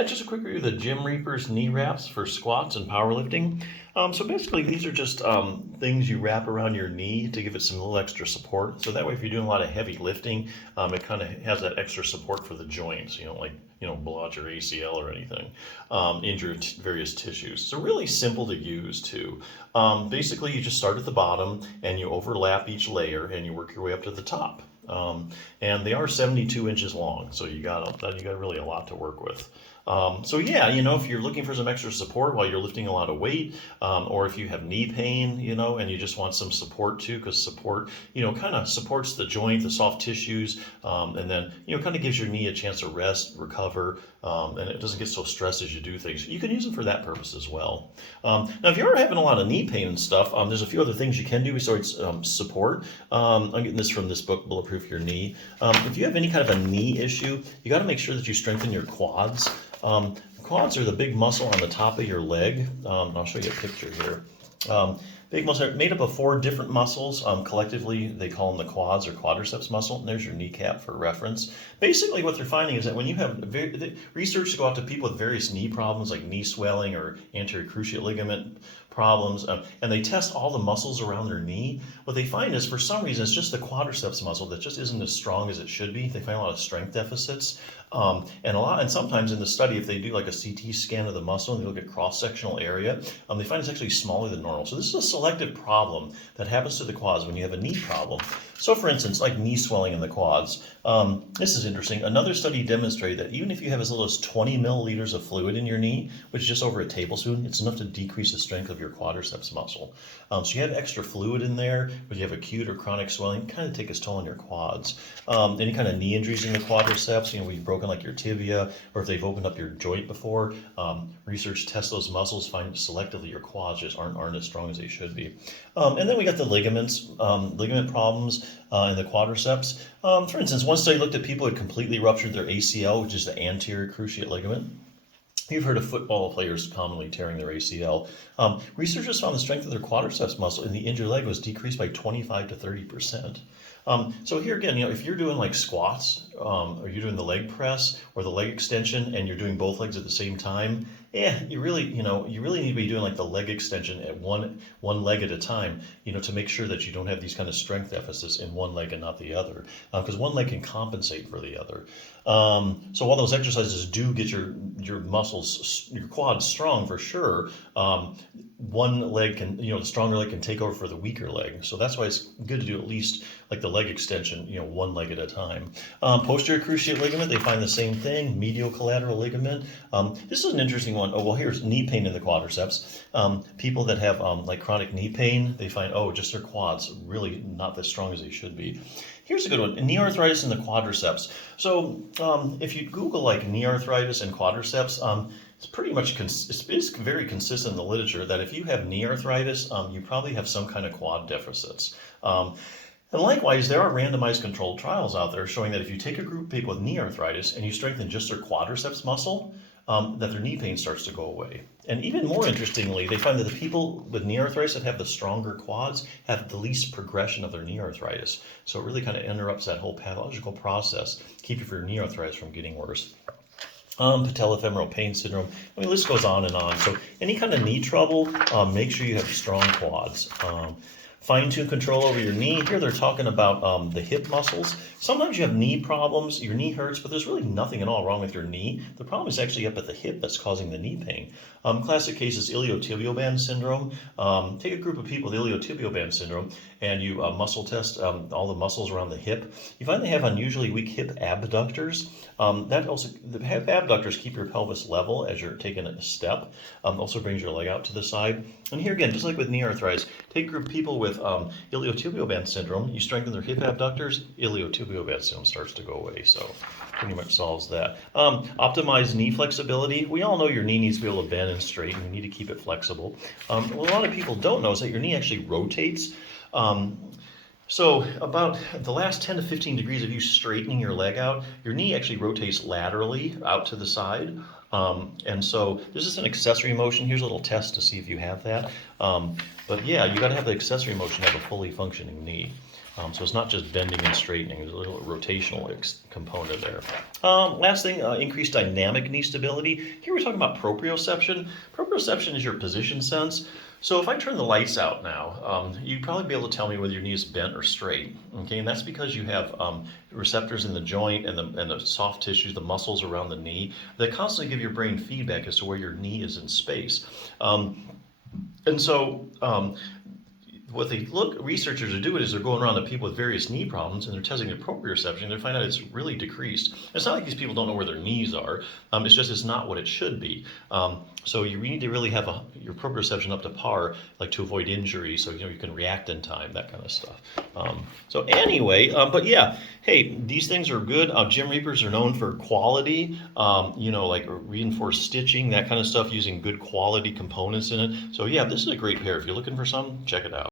Yeah, just a quick review of the Gymreapers knee wraps for squats and powerlifting. So basically, these are just things you wrap around your knee to give it some little extra support. So that way, if you're doing a lot of heavy lifting, it kind of has that extra support for the joints. You don't blow out your ACL or anything, injure various tissues. So really simple to use too. Basically, you just start at the bottom and you overlap each layer and you work your way up to the top. And they are 72 inches long, so you got really a lot to work with. So yeah, if you're looking for some extra support while you're lifting a lot of weight, or if you have knee pain, and you just want some support too, because support, kind of supports the joint, the soft tissues, and then, kind of gives your knee a chance to rest, recover, and it doesn't get so stressed as you do things. You can use them for that purpose as well. Now, if you're having a lot of knee pain and stuff, there's a few other things you can do besides support. I'm getting this from this book, Bulletproof Your Knee. If you have any kind of a knee issue, you got to make sure that you strengthen your quads. Quads are the big muscle on the top of your leg. I'll show you a picture here. Big muscle are made up of 4 different muscles. Collectively, they call them the quads or quadriceps muscle. And there's your kneecap for reference. Basically, what they're finding is that when you have research to go out to people with various knee problems like knee swelling or anterior cruciate ligament problems, and they test all the muscles around their knee, what they find is for some reason it's just the quadriceps muscle that just isn't as strong as it should be. They find a lot of strength deficits. And sometimes in the study, if they do like a CT scan of the muscle and they look at cross-sectional area, they find it's actually smaller than normal. So this is a selective problem that happens to the quads when you have a knee problem. So for instance, like knee swelling in the quads, this is interesting. Another study demonstrated that even if you have as little as 20 milliliters of fluid in your knee, which is just over a tablespoon, it's enough to decrease the strength of your quadriceps muscle. So you have extra fluid in there, but you have acute or chronic swelling, kind of take its toll on your quads. Any kind of knee injuries in the quadriceps, where you've broken like your tibia, or if they've opened up your joint before, research tests those muscles, find selectively your quads just aren't as strong as they should be. And then we got the ligaments, ligament problems in the quadriceps. For instance, one study looked at people who had completely ruptured their ACL, which is the anterior cruciate ligament. You've heard of football players commonly tearing their ACL. Researchers found the strength of their quadriceps muscle in the injured leg was decreased by 25 to 30%. So here again, if you're doing like squats, or you're doing the leg press or the leg extension, and you're doing both legs at the same time, you really need to be doing like the leg extension at one leg at a time, to make sure that you don't have these kind of strength deficits in one leg and not the other, because one leg can compensate for the other. So while those exercises do get your muscles, your quads strong for sure, one leg can, the stronger leg can take over for the weaker leg. So that's why it's good to do at least like the leg extension, one leg at a time. Posterior cruciate ligament, they find the same thing. Medial collateral ligament. This is an interesting one. Oh, well, here's knee pain in the quadriceps. People that have like chronic knee pain, they find, just their quads really not as strong as they should be. Here's a good one, knee arthritis in the quadriceps. So if you Google like knee arthritis and quadriceps, it's pretty much, it's very consistent in the literature that if you have knee arthritis, you probably have some kind of quad deficits. And likewise, there are randomized controlled trials out there showing that if you take a group of people with knee arthritis and you strengthen just their quadriceps muscle, that their knee pain starts to go away. And even more interestingly, they find that the people with knee arthritis that have the stronger quads have the least progression of their knee arthritis. So it really kind of interrupts that whole pathological process, keeping your knee arthritis from getting worse. Patellofemoral pain syndrome. I mean, the list goes on and on. So any kind of knee trouble, make sure you have strong quads. Fine-tune control over your knee. Here they're talking about the hip muscles. Sometimes you have knee problems, your knee hurts, but there's really nothing at all wrong with your knee. The problem is actually up at the hip that's causing the knee pain. Classic case is iliotibial band syndrome. Take a group of people with iliotibial band syndrome and you muscle test all the muscles around the hip. You find they have unusually weak hip abductors. The hip abductors keep your pelvis level as you're taking a step. Also brings your leg out to the side. And here again, just like with knee arthritis, take a group of people with iliotibial band syndrome, you strengthen their hip abductors, iliotibial band syndrome starts to go away. So pretty much solves that. Optimize knee flexibility. We all know your knee needs to be able to bend and straighten. You need to keep it flexible. What a lot of people don't know is that your knee actually rotates. So about the last 10 to 15 degrees of you straightening your leg out, your knee actually rotates laterally out to the side. And so this is an accessory motion. Here's a little test to see if you have that. But yeah, you got to have the accessory motion to have a fully functioning knee. So it's not just bending and straightening, there's a little rotational component there. Last thing, increased dynamic knee stability. Here we're talking about proprioception. Proprioception is your position sense. So if I turn the lights out now, you'd probably be able to tell me whether your knee is bent or straight. Okay, and that's because you have receptors in the joint and the soft tissues, the muscles around the knee, that constantly give your brain feedback as to where your knee is in space. And so what researchers are doing is they're going around to people with various knee problems and they're testing their proprioception and they find out it's really decreased. It's not like these people don't know where their knees are. It's just it's not what it should be. So you need to really have your proprioception up to par, like to avoid injury, so you can react in time, that kind of stuff. So anyway, but yeah, hey, these things are good. Gymreapers are known for quality, like reinforced stitching, that kind of stuff, using good quality components in it. So yeah, this is a great pair. If you're looking for some, check it out.